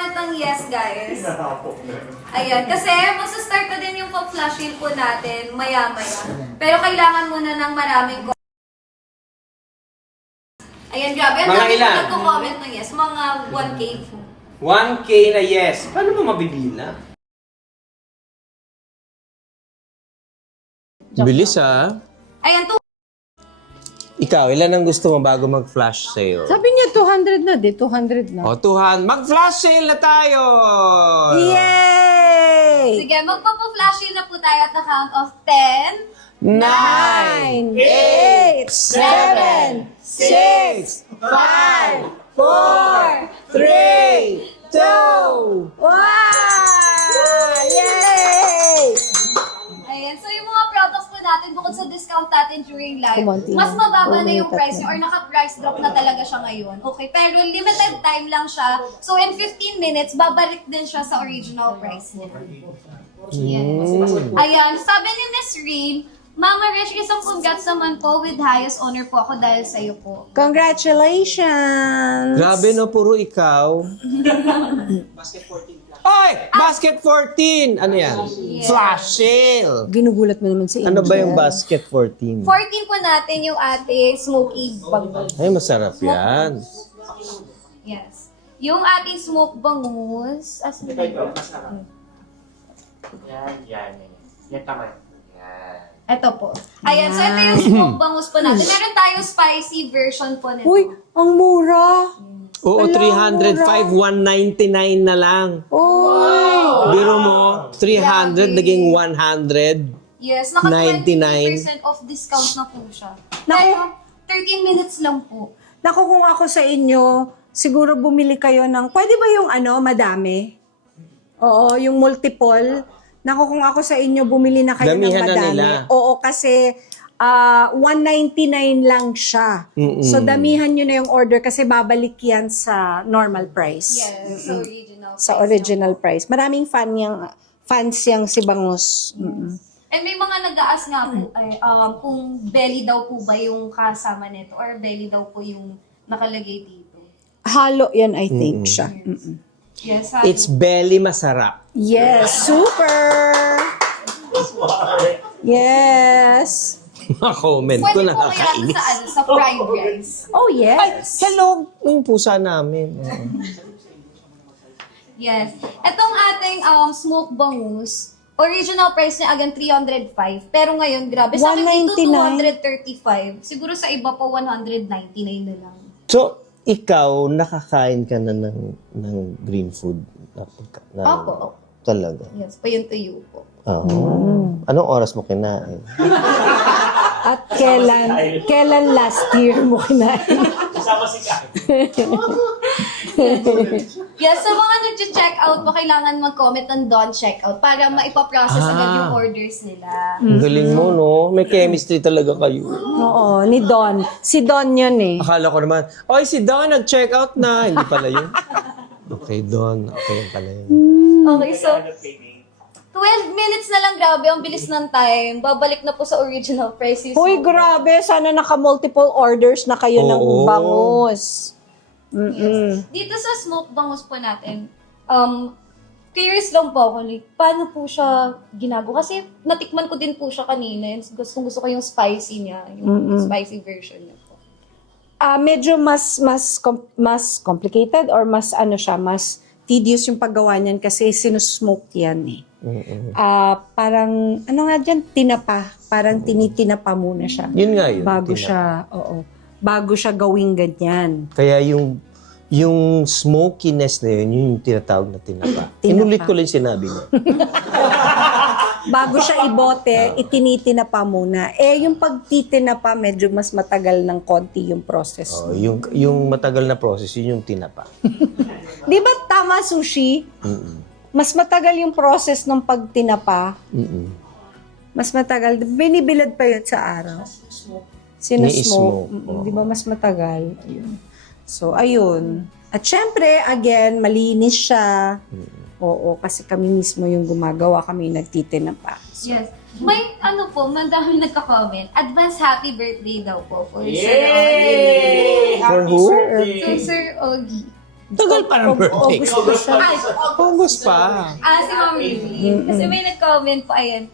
mag-comment ng yes, guys. Ayan, kasi magsa-start na din yung pop-flash sale po natin maya-maya. Pero kailangan muna ng maraming Ayan, grabe. Ang Mga dami ilan? na nagko-comment ng yes. Mga 1K po. 1K na yes. Paano mo mabibila? Bilis ah. Ayan, Ikaw, ilan ang gusto mo bago mag-flash sale? Sabi niya 200 na, 200 na. O, 200. Mag-flash sale na tayo! Yay! sige, magpo-flash sale na po tayo at the count of 10. 9, 8, 7, 6, 5, 4, 3, 2, 1! Yay! Ayan, so yung mga products po natin, bukod sa discount natin during live, Kumonti mas na. mababa na yung Kumonti price na. niyo or naka-price drop na talaga siya ngayon. Okay, pero limited time lang siya. So in 15 minutes, babalik din siya sa original price niya. Yes. Ayan, sabi ni Miss Rin, Mama Rish, isang congrats naman po with highest honor po ako dahil sa iyo po. Congratulations! Grabe no, puro ikaw. Oy! Basket 14! Ano yan? Flash sale! Ginugulat mo naman si Angel. Ano ba yung basket 14? 14 po natin yung ating smoky bangus. Ay, masarap yan. Yes. Yung ating smoke bangus. Yan. Yan tama. Yan. Ito po. Ayan, so ito yung smoke bangus po natin. Meron tayong spicy version po nito. Uy, ang mura! Oo, Wala, 305, 199 na lang. Uy! Biro mo, 300 naging 100. Yes, naka 20% off discount na po siya. Pero 13 minutes lang po. Naku, kung ako sa inyo, siguro bumili kayo ng, pwede ba yung madami? Oo, yung multiple. Naku, kung ako sa inyo, bumili na kayo Damihan ng na madami. nila. Oo, kasi 199 lang siya. So, damihan nyo na yung order kasi babalik yan sa normal price. Yes, sa original Sa price original na price. Maraming fans yang si Bangus. And may mga nag-aas nga po, kung belly daw po ba yung kasama nito or belly daw po yung nakalagay dito. Halo yan, I think, siya. Yes, It's belly masarap. Yes, super! Yes! Mga comment ko pwede po kaya nakakainis. sa fried rice. Oh, Ay, yes! hello! Yung pusa namin. Yes. Itong ating smoke bangus, original price niya again 305. Pero ngayon, grabe, sa akin dito 235. Siguro sa iba po 199 na lang. So, ikaw, nakakain ka na ng green food? Opo. Talaga? Yes, payon to you po. Oo. Anong oras mo kinain? At kailan last year mo kinain? Kasama si Kai. Yes, sa mga nag-check out po, kailangan mag-comment ng don't check out para maipaprocess agad yung orders nila. Ang galing mo, no? May chemistry talaga kayo. Oo, ni Don. Si Don yun eh. Akala ko naman, oy, si Don nag-check out na. Hindi pala yun. Okay, Don. Okay, yun pala yun. Okay, so 12 minutes na lang, grabe, ang bilis ng time. Babalik na po sa original price. yung Uy, smoke grabe. Sana naka-multiple orders na kayo ng Oo. bangus. Dito sa smoke bangus po natin, curious lang po ako, like, paano po siya ginagawa? Kasi natikman ko din po siya kanina. Gusto ko yung spicy niya, yung spicy version niya po. Medyo mas complicated or mas mas tedious yung paggawa niyan kasi sinusmoke yan eh. Parang, nga dyan, tinapa. Parang tinitinapa muna siya. Yun nga yun. Bago siya, bago siya gawing ganyan. Kaya yung smokiness na yun, yun yung tinatawag na tinapa. Inulit ko lang yung sinabi mo. Bago siya ibote, itinitinapa muna. Yung pagtitinapa, medyo mas matagal ng konti yung process. Oh, yung matagal na process, yun yung tinapa. Di ba tama, Sushi? Mas matagal yung process ng pagtinapa. Mas matagal. Binibilad pa yun sa araw. Sinusmoke. Ni-smoke. Di ba mas matagal? Ayun. So, ayun. At syempre, again, malinis siya. Oo, kasi kami mismo yung gumagawa. Kami yung nagtitinapa. So, Yes. May madami nagka-comment. Advance happy birthday daw po for Sir Ogie. Yay! For Happy who? birthday! So, Sir Ogie. Tagal pa ng birthday. August pa siya. Ay, August pa. si Ma'am Ririn. Kasi may nag-comment po, ayan.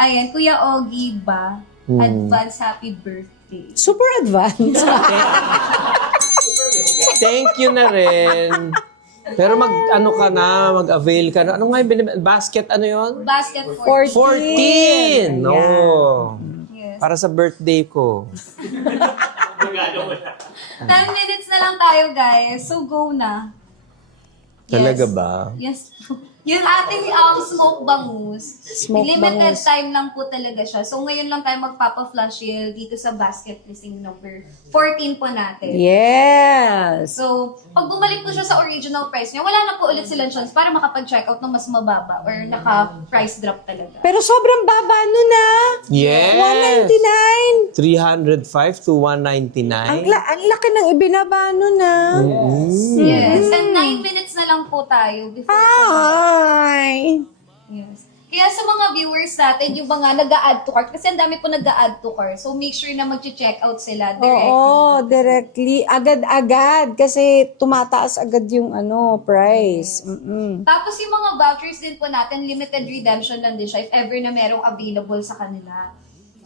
Ayan, Kuya Ogie ba? Advance happy birthday. Super advanced. Thank you na rin. Pero mag-avail ka na. Ano nga yung basket, ano yon? Basket for 14! No. Yes. Para sa birthday ko. 10 minutes na lang tayo, guys. So, go na. Talaga Yes. ba? Yes. Yung ating smoke bangus, Smoke limited bangus. time lang po talaga siya. So, ngayon lang tayo magpapa-flash sale dito sa basket listing number 14 po natin. Yes. So, pag bumalik po siya sa original price niya, wala na po ulit silang chance para makapag-check out ng mas mababa or naka-price drop talaga. Pero sobrang baba nun Yes! 199. 305 to 199. Ang laki ng ibinaba nun Yes. And 9 minutes na lang po tayo before Ay. Yes. Kaya sa mga viewers natin, yung mga nag-a-add to cart, kasi ang dami po nag-a-add to cart. So, make sure na mag-check out sila directly. Oo, directly. Agad-agad. Kasi tumataas agad yung price. Tapos yung mga vouchers din po natin, limited redemption lang din siya if ever na merong available sa kanila.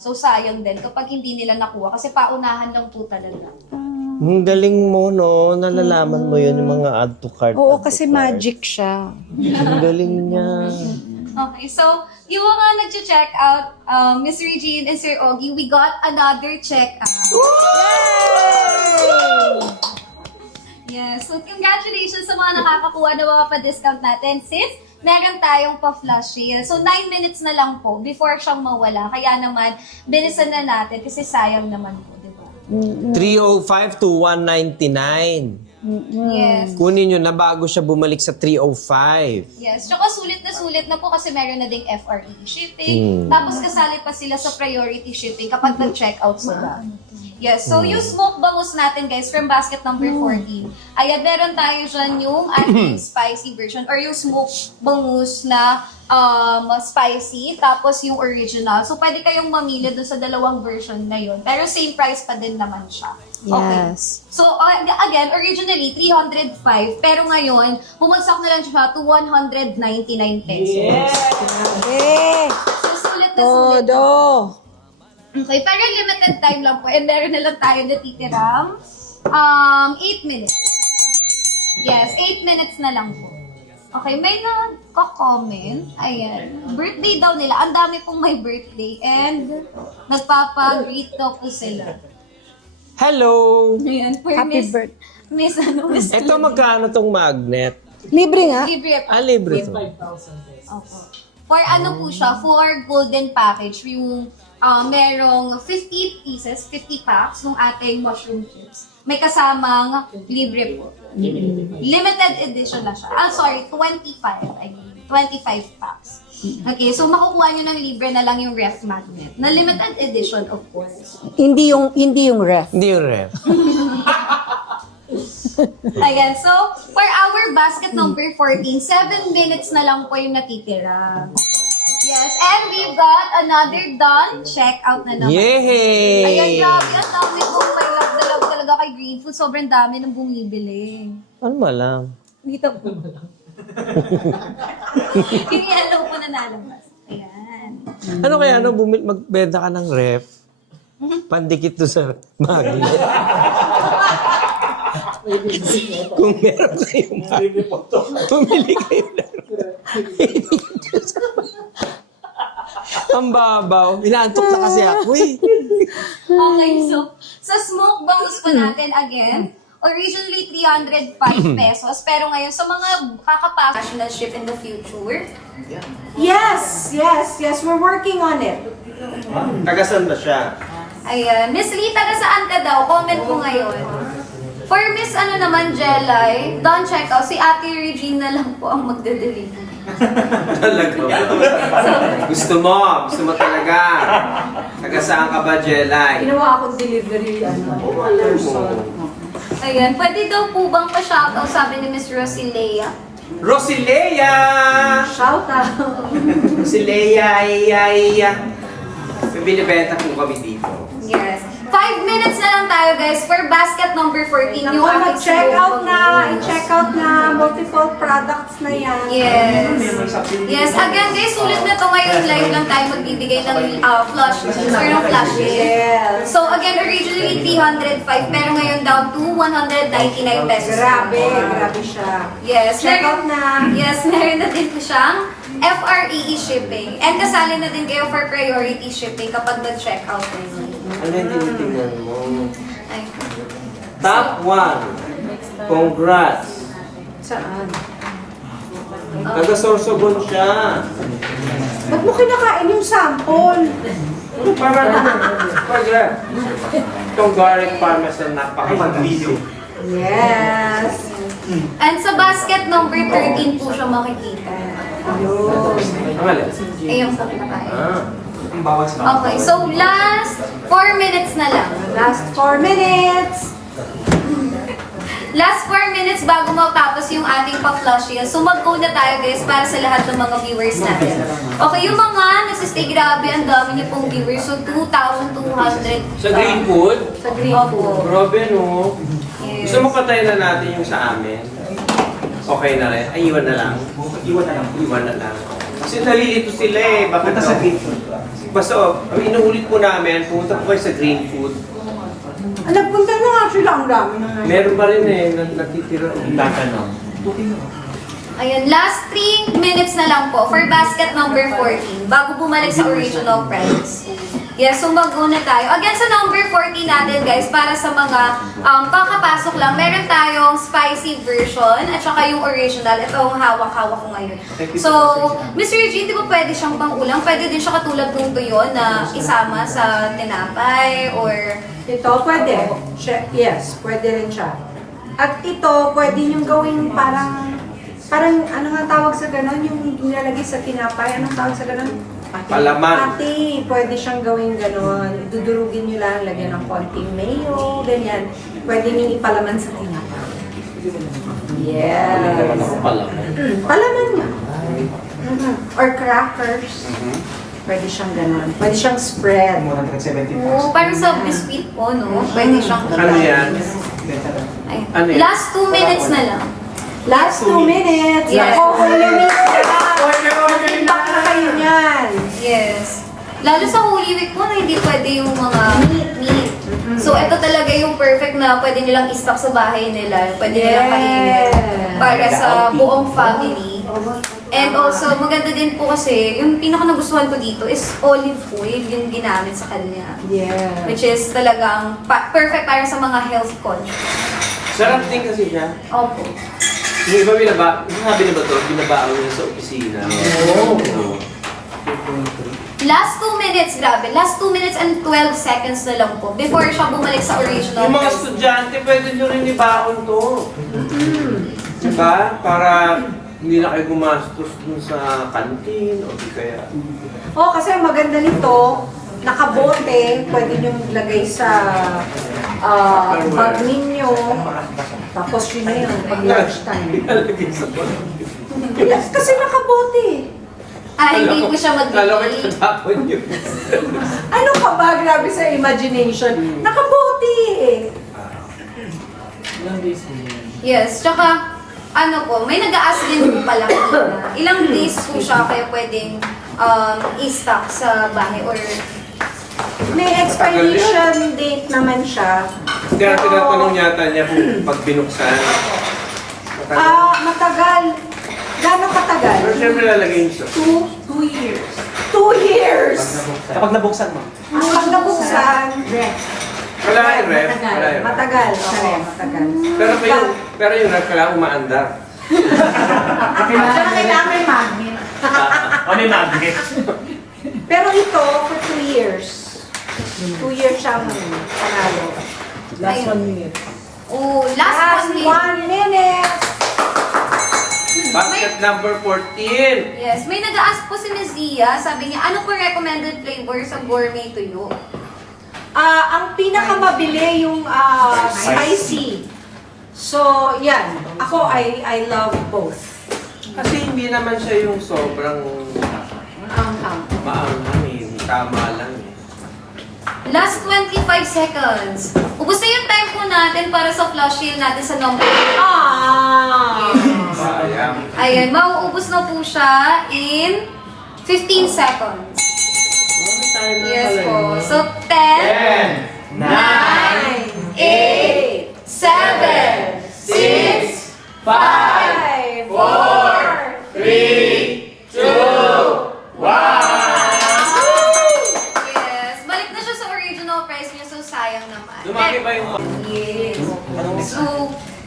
So, sayang din kapag hindi nila nakuha kasi paunahan lang po talaga. Ang galing mo, no? Nalalaman mo yun yung mga add to cart. Oo, add to kasi cart. magic siya. Ang galing niya. Okay, so yung mga nag-check out, Miss Regine and Sir Ogie, we got another check out. Yes, so congratulations sa mga nakakakuha na mga pa-discount natin since meron tayong pa-flash sale. So 9 minutes na lang po before siyang mawala. Kaya naman, bilisan na natin kasi sayang naman po, di ba? 305 to 199. Yes. Kunin nyo na bago siya bumalik sa 305. Yes, tsaka sulit na po kasi meron na ding FRE shipping. Tapos kasali pa sila sa priority shipping kapag nag-check out sila. Yes, so yung smoke bangus natin guys from basket number 14. Ayan, meron tayo dyan yung ating spicy version or yung smoke bangus na spicy, tapos yung original. So pwede kayong mamili dun sa dalawang version na yun. Pero same price pa din naman siya. Okay. Yes. So, again, originally, 305. Pero ngayon, bumagsak na lang siya to 199 pesos. Grabe. So, sulit na sulit. Todo. Okay, pero limited time lang po. And meron na lang tayo natitirang 8 minutes. Yes, 8 minutes na lang po. Okay, may nagko-comment. Ayan. Birthday daw nila. Ang dami pong may birthday. And nagpapa-greet daw po sila. Hello! Ayan, for Happy Miss... birthday. Miss Ito magkano tong magnet? Libre nga. Libre po. Libre to. Opo. For ano po siya, for golden package, yung merong 50 pieces, 50 packs ng ating mushroom chips. May kasamang libre po. Limited edition na siya. Sorry, 25. I mean, 25 packs. Okay, so makukuha nyo ng libre na lang yung ref magnet. Na limited edition, of course. Hindi yung ref. Hindi yung ref. Ayan, so for our basket number 14, 7 minutes na lang po yung natitira. Yes, and we've got another done checkout na naman. Yay! Ayan, grabe, ang dami pong may love na love talaga kay Green Food. Sobrang dami ng bumibili. Ano ba lang? Dito po. Yung yellow po na nalabas. Ayan. Ano kaya, magbenta ka ng ref? Pandikit to sa magnet. Kung meron kayong pumili kayo ng ang babaw. Inaantok na kasi ako eh. Okay, so sa smoke bangus po natin again, originally 305 pesos, pero ngayon sa mga kakapasok na ship in the future, Yes, we're working on it. Tagasan ba siya? ayan, Miss Lee, taga saan ka daw? Comment mo ngayon. For Miss naman, Jelay, don't check out, si Ate Regine na lang po ang magde-deliver. Talaga ba? Gusto mo talaga. Taga saan ka ba, Jelay? Ginawa akong delivery, person. Ayan, pwede daw po bang pa-shoutout, sabi ni Miss Rosilea? Rosilea! Shout out. Rosilea, ay. May binibenta po kami dito. Yes. 5 5 minutes na lang tayo guys for basket number 14. Naku, mag-check out na. I-check out na. Multiple products na yan. Yes. Yes. Again guys, sulit na to ngayon. Live lang tayo magbibigay ng flush or ng flashes. Yes. So again, originally 305 pero ngayon down to 199 pesos. Grabe. Grabe siya. Yes. Check out na. Yes, meron na din po siyang FREE shipping. And kasali na din kayo for priority shipping kapag nag-check out kayo. Ano yung tinitingnan mo? Ay. Top 1. Congrats. Saan? Taga-Sorsogon siya. Ba't mo kinakain yung sample? Congrats. Itong garlic parmesan napaka-video. Yes. And sa basket number 13 po siya makikita. Ayun. Ayun po kinakain. Bawas na. Okay, so last 4 minutes na lang. Last 4 minutes. Last 4 minutes bago matapos yung ating pa-flush yan. So mag-go na tayo guys para sa lahat ng mga viewers natin. Okay, yung mga nagsistay, grabe, ang dami niyo pong viewers. So 2,200. Sa green food? Sa green Opo. Grabe no. Yes. Gusto mo patayin na natin yung sa amin? Okay na rin. Ay, iwan na lang. Iwan na lang. Kasi nalilito sila eh. Bakit sa green food? Basta, inuulit po namin, pumunta po kayo sa green food. Nagpunta na nga sila, ang dami na nga. Meron pa rin eh, natitira. Ayun, last 3 minutes na lang po for basket number 14 bago bumalik sa original price. Yes, so mag-go na tayo. Again, sa number 14 natin guys, para sa mga kakapasok lang, meron tayong spicy version at saka yung original. Ito ang hawak-hawak ko ngayon. So, Mr. Eugene, di ba pwede siyang pang-ulam? Pwede din siya katulad ng tuyo na isama sa tinapay or... Ito, pwede. Yes, pwede rin siya. At ito, pwede niyong gawing parang ano nga tawag sa ganon? Yung nilalagay sa tinapay, anong tawag sa ganon? Palaman. Pati, pwede siyang gawing ganon. Dudurugin niyo lang, lagyan ng konting mayo, ganyan. Pwede niyong ipalaman sa tinapay. Yes. Palaman. Palaman niya. Or crackers. Pwede siyang ganon. Pwede siyang spread. Oh, parang sa biscuit po, no? Pwede siyang Ano yan? Ay. Ano yan? Last 2 minutes na lang. Last 2 minutes. Yes. Ako, Holy Week na. Mag-imbak na kayo niyan. Yes. Lalo sa Holy Week po na hindi pwede yung mga meat. So, ito talaga yung perfect na pwede nilang i-stock sa bahay nila. Pwede nilang kainin para sa buong family. And also, maganda din po kasi, yung pinaka nagustuhan ko dito is olive oil yung ginamit sa kanya. Yeah. Which is talagang perfect para sa mga health conscious. Sarap din kasi siya. Opo. Yung iba sabi na ba ito? Binabaan niya sa opisina. Oo. Last 2 minutes, grabe. Last 2 minutes and 12 seconds na lang po before siya bumalik sa original Yung mga price. estudyante, pwede nyo rin ibaon to. Diba? Para hindi na kayo gumastos dun sa kantin o di kaya. Oh, kasi ang maganda nito, nakabote, pwede niyong lagay sa bag ninyo. Tapos yun na yun, pag lunch time. Ilalagay sa bag. Yes, kasi nakabote. Hindi po siya Kala ko mag-delay. tatapon yun. Ano ka ba? Grabe sa imagination. Nakabote eh. Yes, tsaka ano po, may nag-a-ask din po pala kanina. Ilang days po siya kaya pwedeng i-stock sa bahay or May expiration date naman siya. Kaya tinatanong yata niya kung pag binuksan. Matagal. Gano'ng katagal? Pero siyempre lalagay niyo sa 2 years. 2 years! Kapag nabuksan mo. Ang nabuksan, Wala yung ref. Wala yung ref. matagal. Matagal. Pero yung ref kailangan umaandar. Kailangan may magnet. O may magnet. Pero ito, for 2 years. 2 years siyang panalo. last 1 minute. Oh, last 1 minute. 1 minute! Basket number 14. Yes, may nag-a-ask po si Ms. Zia. Sabi niya, ano po recommended flavor sa gourmet tuyo? Ang pinakamabili yung spicy. So, yan. Ako, I love both. Kasi hindi naman siya yung sobrang maanghang eh. Tama lang eh. Last 25 seconds. Ubus na yung time po natin para sa flush shield natin sa number. Sayang. Ayan, mauubos na po siya in 15 seconds. Yes po. So, 10, 9, 8, 7, 6, 5, 4, 3, 2, 1. Yes. Balik na siya sa original price niya, so sayang naman. Lumaki ba yung... Yes.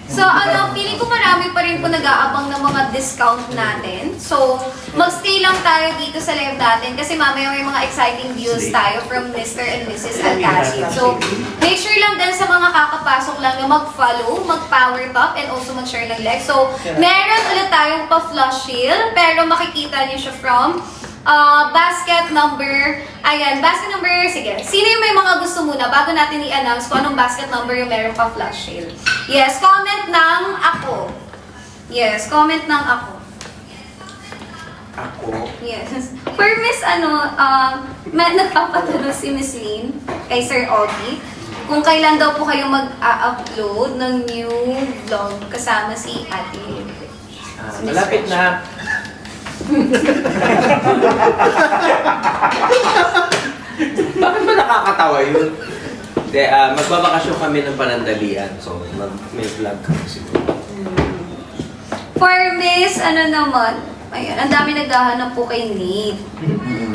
So ano, feeling ko marami pa rin po nag-aabang ng mga discount natin. So, magstay lang tayo dito sa live natin kasi mamaya may mga exciting deals tayo from Mr. and Mrs. Alcacid. So, make sure lang din sa mga kakapasok lang na mag-follow, mag-power top, and also mag-share ng like. So, meron ulit tayong pa-flush shield, pero makikita niyo siya from basket number, ayan, basket number, sige. Sino yung may mga gusto muna bago natin i-announce kung anong basket number yung meron pa flash sale? Yes, comment ng ako. Yes, comment ng ako. Ako? Yes. For Miss, nagpapatanong si Miss Lynn kay Sir Ogie kung kailan daw po kayo mag-upload ng new vlog kasama si Ate Lynn. Malapit na. Bakit ba nakakatawa yun? De, magbabakasyon kami ng panandalian. So, may vlog kami siguro. For Miss, naman, ayan, ang dami naghahanap po kay Nate.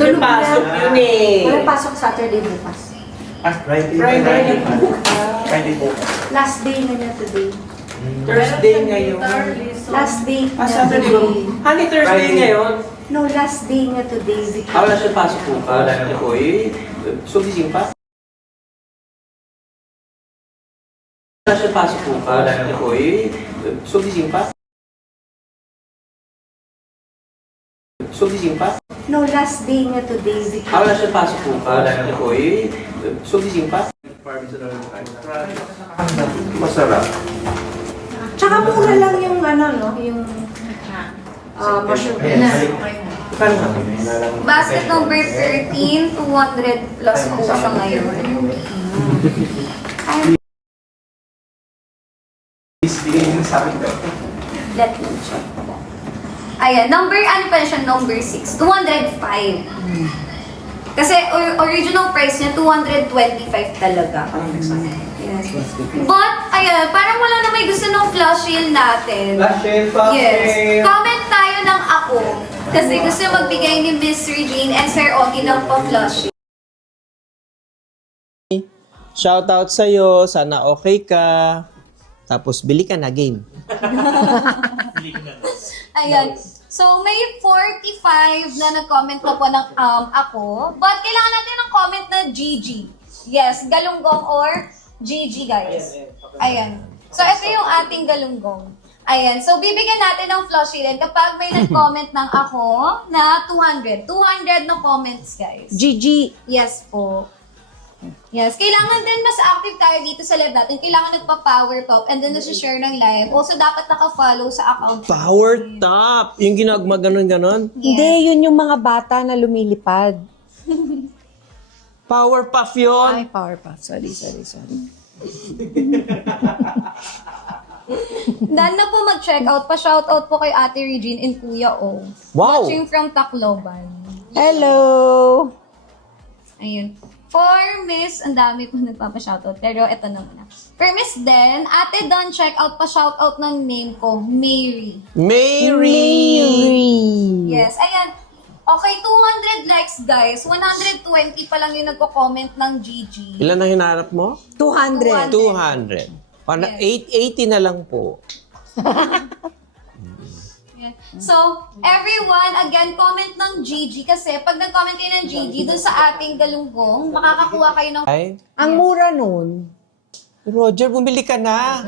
Tulog pasok yun eh. Walang pasok Saturday bukas. Friday po. Last day na niya today. Thursday ngayon. Last day niya Saturday ba? today. Honey, Thursday ngayon. No, last day niya today. Wala siya pasok po pa. Ako eh. So, gising pa? Wala siya pasok po pa. Ako eh. So, gising pa? So, gising pa? No, last day niya today. Wala siya pasok po pa. Ako eh. So, gising pa? Masarap. Tsaka mura lang yung yung mushroom. Paano ka? Basket number 13, 200 plus po siya ngayon. Let me check. Ayan, number, number 6, 205. Kasi original price niya, 225 talaga. Yes. But, ayan, parang wala na may gusto ng flash sale natin. Flash sale pa. Yes. Comment tayo ng ako. Kasi gusto magbigay ni Miss Regine and Sir Ogie ng pa-flash sale. Shoutout sa'yo, sana okay ka. Tapos bili ka na game. Ayan. So, may 45 na nag-comment na po ng ako. But kailangan natin ng comment na GG. Yes, galunggong or GG, guys. Ayan. So, ito yung ating galunggong. Ayan. So, bibigyan natin ng flush shield kapag may nag-comment ng ako na 200. 200 na comments, guys. GG. Yes po. Yes. Kailangan din mas active tayo dito sa live natin. Kailangan nagpa-power top and then nasi-share ng live. Also, dapat naka-follow sa account. Power top! Yung ginagma ganon-ganon. Hindi, yun yung mga bata na lumilipad. Power puff yun! Ay, power pa. Sorry. Dan na po mag-check out. Pa-shoutout po kay Ate Regine and Kuya O. Wow! Watching from Tacloban. Hello! Ayun. For Miss, ang dami po nagpapa-shoutout. Pero ito naman na. For Miss Den, Ate Don, check out pa-shoutout ng name ko, Mary. Mary! Yes, ayan. Okay, 200 likes, guys. 120 pa lang yung nagko-comment ng GG. Ilan ang hinahanap mo? 200. 200. Para 880 na lang po. Yan. So, everyone, again, comment ng GG kasi pag nag-comment kayo ng GG dun sa ating galunggong, makakakuha kayo ng... Ay, Ang mura nun. Roger, bumili ka na.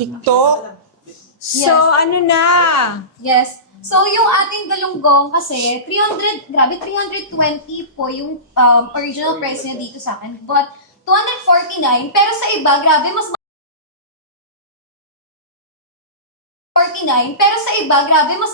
TikTok? So, ano na? Yes. So, yung ating galunggong kasi, 320 po yung original price niya dito sa akin. But, 249, pero sa iba, grabe, mas 49, pero sa iba, grabe, mas